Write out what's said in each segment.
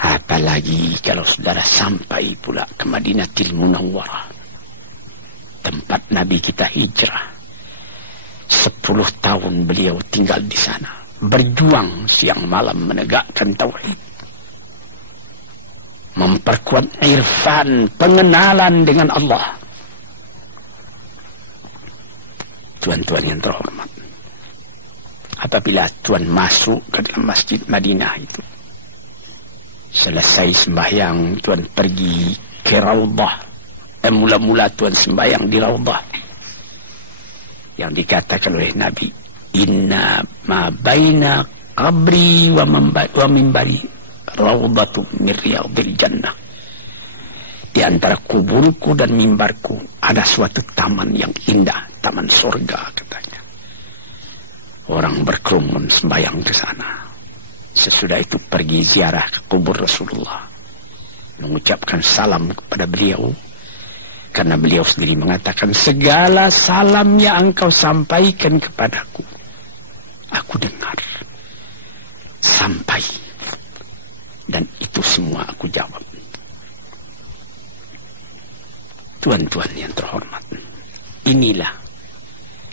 Apalagi kalau saudara sampai pula ke Madinatul Munawwarah, tempat Nabi kita hijrah. 10 tahun beliau tinggal di sana, berjuang siang malam menegakkan tauhid, memperkuat irfan, pengenalan dengan Allah. Tuan-tuan yang terhormat, apabila tuan masuk ke dalam Masjid Madinah itu, selesai sembahyang, tuan pergi ke Raudhah. Mula-mula tuan sembahyang di Raudhah yang dikatakan oleh Nabi, inna ma baina qabri wa mimbari raudhatu min riyadil jannah. Di antara kuburku dan mimbarku ada suatu taman yang indah, taman surga katanya. Orang berkerumun sembahyang ke sana. Sesudah itu pergi ziarah ke kubur Rasulullah, mengucapkan salam kepada beliau, karena beliau sendiri mengatakan, segala salam yang engkau sampaikan kepadaku, aku dengar sampai, dan itu semua aku jawab. Tuan-tuan yang terhormat, inilah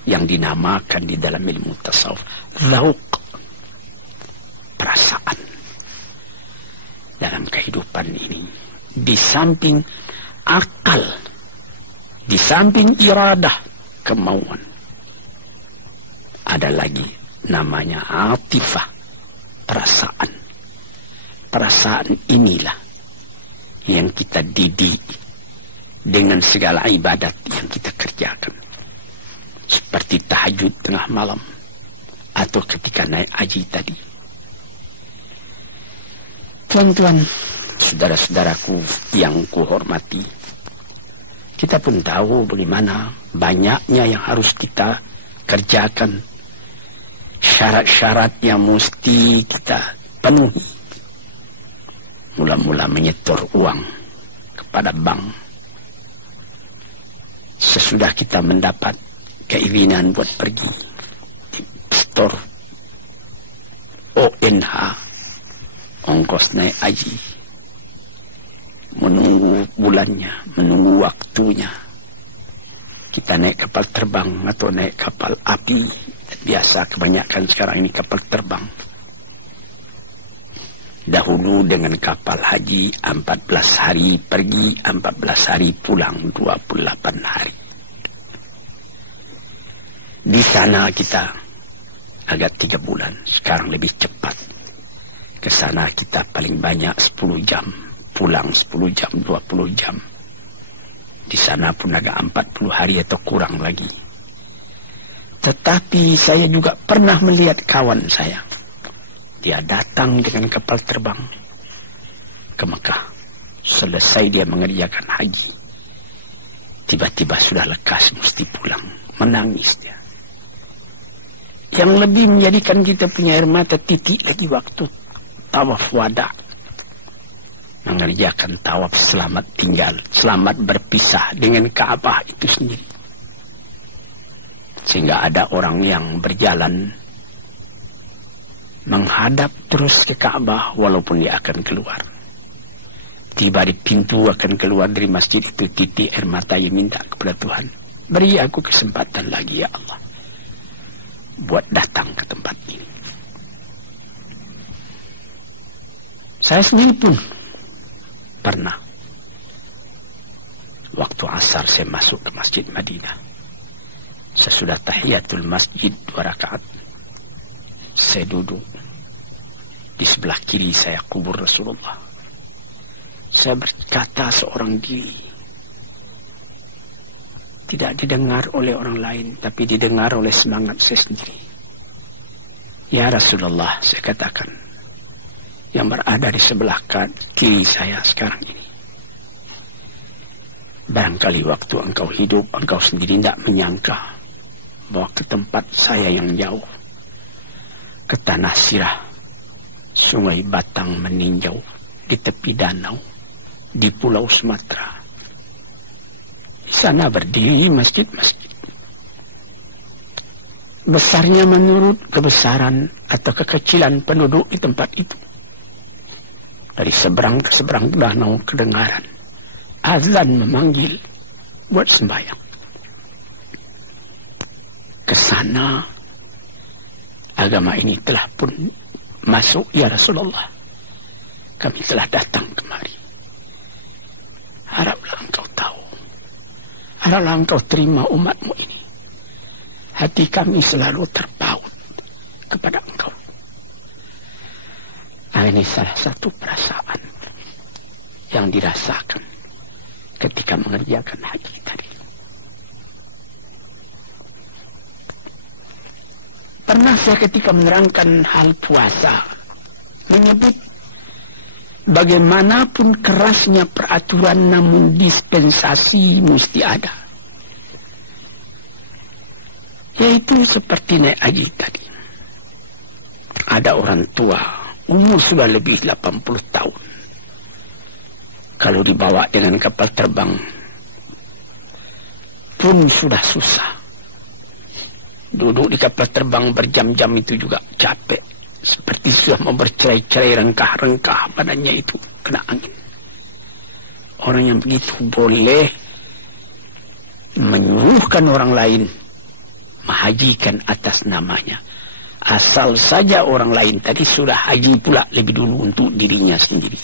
yang dinamakan di dalam ilmu tasawuf dzauq, perasaan dalam kehidupan ini. Di samping akal, di samping iradah, kemauan, ada lagi namanya atifah, perasaan. Perasaan inilah yang kita didik dengan segala ibadat yang kita kerjakan, seperti tahajud tengah malam atau ketika naik haji tadi. Tuan-tuan, saudara-saudaraku yang kuhormati, kita pun tahu bagaimana banyaknya yang harus kita kerjakan, syarat-syarat yang mesti kita penuhi. Mula-mula menyetor uang kepada bank. Sesudah kita mendapat keinginan buat pergi di store ONH, ongkos naik haji, menunggu bulannya, menunggu waktunya. Kita naik kapal terbang atau naik kapal api. Biasa kebanyakan sekarang ini kapal terbang. Dahulu dengan kapal haji 14 hari pergi, 14 hari pulang, 28 hari. Di sana kita agak 3 bulan, sekarang lebih cepat. Ke sana kita paling banyak 10 jam, pulang 10 jam, 20 jam. Di sana pun agak 40 hari atau kurang lagi. Tetapi saya juga pernah melihat kawan saya. Dia datang dengan kapal terbang ke Mekah. Selesai dia mengerjakan haji, tiba-tiba sudah lekas mesti pulang. Menangis dia. Yang lebih menjadikan kita punya air mata titik lagi waktu tawaf wada, mengerjakan tawaf selamat tinggal, selamat berpisah dengan Ka'bah itu sendiri. Sehingga ada orang yang berjalan menghadap terus ke Ka'bah walaupun dia akan keluar. Tiba di pintu akan keluar dari masjid itu, titik air mata yang minta kepada Tuhan, beri aku kesempatan lagi ya Allah buat datang ke tempat ini. Saya sendiri pun pernah waktu asar saya masuk ke Masjid Madinah. Sesudah tahiyatul masjid 2 rakaat, saya duduk. Di sebelah kiri saya kubur Rasulullah. Saya berkata seorang diri, tidak didengar oleh orang lain, tapi didengar oleh semangat saya sendiri. Ya Rasulullah, saya katakan, yang berada di sebelah kiri saya sekarang ini, barangkali waktu engkau hidup, engkau sendiri tidak menyangka bahwa ke tempat saya yang jauh, ke tanah Sirah, sungai Batang meninjau, di tepi danau di Pulau Sumatera. Di sana berdiri masjid-masjid. Besarnya menurut kebesaran atau kekecilan penduduk di tempat itu. Dari seberang ke seberang danau kedengaran azan memanggil buat sembahyang. Ke sana agama ini telah pun masuk, ya Rasulullah. Kami telah datang kemari. Haraplah engkau tahu. Haraplah engkau terima umatmu ini. Hati kami selalu terpaut kepada engkau. Ini salah satu perasaan yang dirasakan ketika mengerjakan haji tadi. Pernah saya ketika menerangkan hal puasa menyebut bagaimanapun kerasnya peraturan, namun dispensasi mesti ada. Yaitu seperti naik haji tadi. Ada orang tua, umur sudah lebih 80 tahun. Kalau dibawa dengan kapal terbang pun sudah susah. Duduk di kapal terbang berjam-jam itu juga capek. Seperti sudah mau bercerai-cerai, rengkah-rengkah badannya itu kena angin. Orang yang begitu boleh menyuruhkan orang lain menghajikan atas namanya. Asal saja orang lain tadi sudah haji pula lebih dulu untuk dirinya sendiri.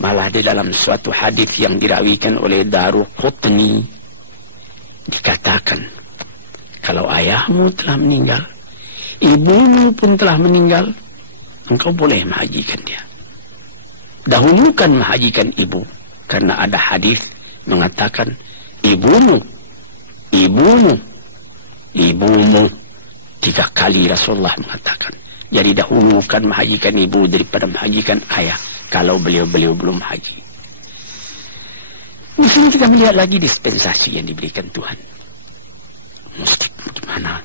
Malah di dalam suatu hadis yang dirawikan oleh Daruqutni dikatakan, kalau ayahmu telah meninggal, ibumu pun telah meninggal, engkau boleh menghajikan dia. Dahulukan menghajikan ibu, karena ada hadis mengatakan ibumu 3 kali Rasulullah mengatakan. Jadi dahulukan menghajikan ibu daripada menghajikan ayah kalau beliau-beliau belum haji. Di sini kita melihat lagi dispensasi yang diberikan Tuhan. Mesti gimana?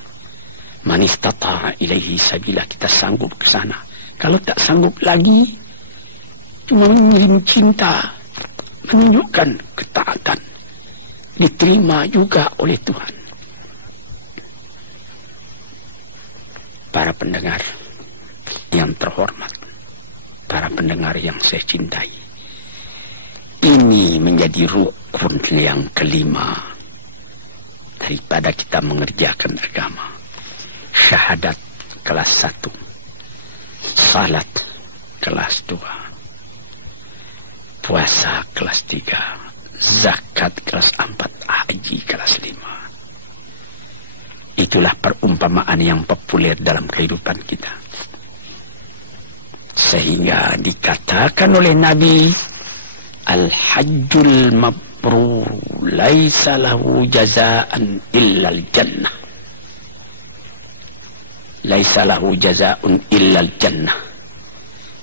Man istata'a ilaihi sabila, kita sanggup ke sana. Kalau tak sanggup lagi, cuma mengirim cinta, menunjukkan ketaatan, diterima juga oleh Tuhan. Para pendengar yang terhormat, para pendengar yang saya cintai, ini menjadi rukun yang kelima daripada kita mengerjakan agama. Syahadat kelas 1, salat kelas 2, puasa kelas 3, zakat kelas 4, haji kelas 5. Itulah perumpamaan yang populer dalam kehidupan kita. Sehingga dikatakan oleh Nabi, Al-Hajjul Mabrur laisa lahu jazaan illal jannah. Laisa lahu jazaun illal jannah.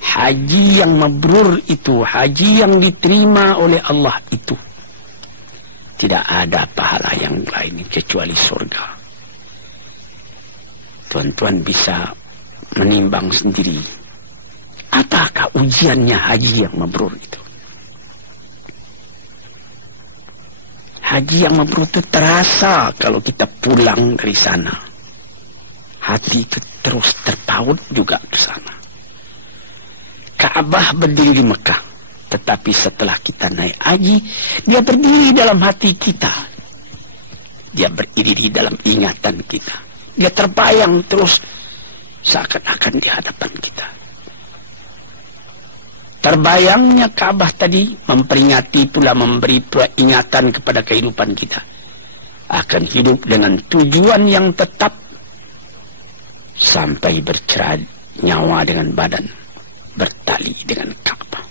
Haji yang mabrur itu, haji yang diterima oleh Allah itu, tidak ada pahala yang lain kecuali surga. Tuan-tuan bisa menimbang sendiri, apakah ujiannya haji yang mabrur itu? Haji yang mabrur itu terasa kalau kita pulang dari sana. Hati itu terus terpaut juga ke sana. Ka'bah berdiri di Mekah, tetapi setelah kita naik haji, dia berdiri dalam hati kita. Dia berdiri di dalam ingatan kita. Dia terbayang terus seakan-akan di hadapan kita. Terbayangnya Ka'bah tadi memperingati pula, memberi peringatan kepada kehidupan kita. Akan hidup dengan tujuan yang tetap sampai bercerai nyawa dengan badan, bertali dengan Ka'bah.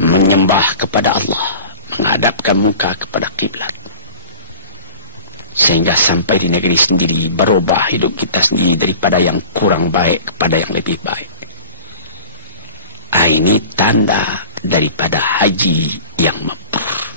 Menyembah kepada Allah, menghadapkan muka kepada kiblat. Sehingga sampai di negeri sendiri berubah hidup kita sendiri daripada yang kurang baik kepada yang lebih baik. Ini tanda daripada haji yang mabrur.